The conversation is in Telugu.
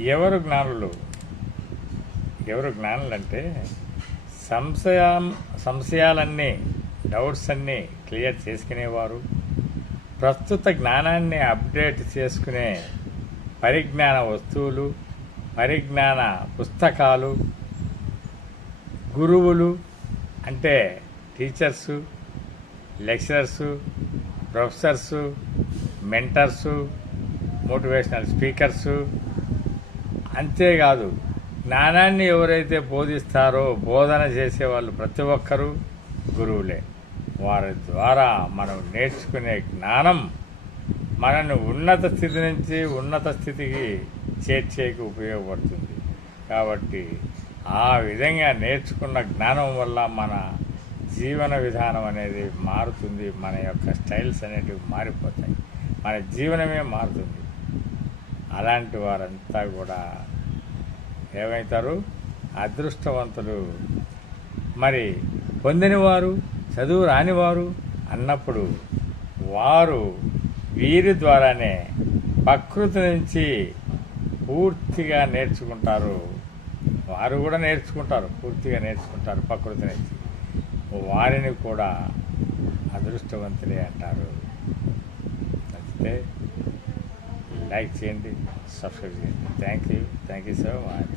ఎవరు జ్ఞానులు? ఎవరు జ్ఞానులు అంటే సంశయాలన్నీ, డౌట్స్ అన్నీ క్లియర్ చేసుకునేవారు, ప్రస్తుత జ్ఞానాన్ని అప్డేట్ చేసుకునే పరిజ్ఞాన వస్తువులు, పరిజ్ఞాన పుస్తకాలు, గురువులు అంటే teachers, lecturers, professors, mentors, motivational speakers. అంతేకాదు, జ్ఞానాన్ని ఎవరైతే బోధిస్తారో, బోధన చేసేవాళ్ళు ప్రతి ఒక్కరూ గురువులే. వారి ద్వారా మనం నేర్చుకునే జ్ఞానం మనల్ని ఉన్నత స్థితి నుంచి ఉన్నత స్థితికి చేర్చేకి ఉపయోగపడుతుంది. కాబట్టి ఆ విధంగా నేర్చుకున్న జ్ఞానం వల్ల మన జీవన విధానం అనేది మారుతుంది, మన యొక్క స్టైల్స్ అనేటివి మారిపోతాయి, మన జీవనమే మారుతుంది. అలాంటి వారంతా కూడా ఏమవుతారు? అదృష్టవంతులు. మరి పొందినవారు, చదువు రానివారు అన్నప్పుడు వారు వీరి ద్వారానే ప్రకృతి నుంచి పూర్తిగా నేర్చుకుంటారు. వారు కూడా నేర్చుకుంటారు, పూర్తిగా నేర్చుకుంటారు ప్రకృతి నుంచి. వారిని కూడా అదృష్టవంతులే అంటారు. నచ్చితే లైక్ చేయండి, సబ్స్క్రైబ్ చేయండి. Thank you so much.